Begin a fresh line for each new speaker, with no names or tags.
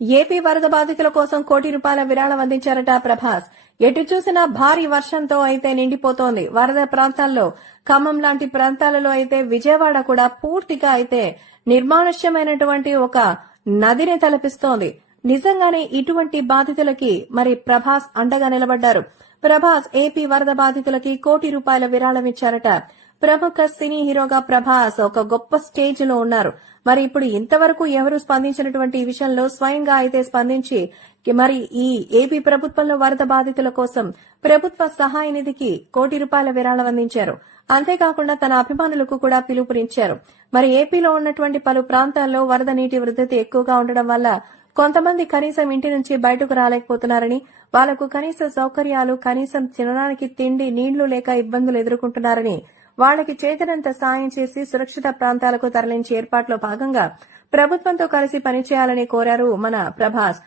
AP వరద బాధితుల కోసం కోటి రూపాయల విరాళం అందించారట ప్రభాస్. ఎటు చూసినా భారీ వర్షంతో అయితే నిండిపోతోంది. వరద ప్రాంతాల్లో ఖమ్మం లాంటి ప్రాంతాలలో అయితే విజయవాడ కూడా పూర్తిగా అయితే నిర్మానుష్యమైనటువంటి ఒక నదిని తలపిస్తోంది. నిజంగానే ఇటువంటి బాధితులకి మరి ప్రభాస్ అండగా నిలబడ్డారు. ప్రభాస్ ఏపీ వరద బాధితులకి కోటి రూపాయల విరాళం ఇచ్చారట ప్రముఖ సినీ హీరోగా ప్రభాస్ ఒక గొప్ప స్టేజ్లో ఉన్నారు. మరి ఇప్పుడు ఇంతవరకు ఎవరు స్పందించినటువంటి ఈ విషయంలో స్వయంగా అయితే స్పందించి మరి ఈ ఏపీ ప్రభుత్వంలో వరద బాధితుల కోసం ప్రభుత్వ సహాయ నిధికి కోటి రూపాయల విరాళం అందించారు. అంతేకాకుండా తన అభిమానులకు కూడా పిలుపునిచ్చారు. మరి ఏపీలో ఉన్నటువంటి పలు ప్రాంతాల్లో వరద నీటి వృద్ధి ఎక్కువగా ఉండడం వల్ల కొంతమంది కనీసం ఇంటి నుంచి బయటకు రాలేకపోతున్నారని వాళ్ళకు కనీస సౌకర్యాలు కనీసం తినడానికి తిండి నీళ్ళు లేక ఇబ్బందులు ఎదుర్కొంటున్నారని వాళ్ళకి చేతనంత సాయం చేసి సురక్షిత ప్రాంతాలకు తరలించే ఏర్పాట్లో భాగంగా ప్రభుత్వంతో కలిసి పనిచేయాలని కోరారు మన ప్రభాస్.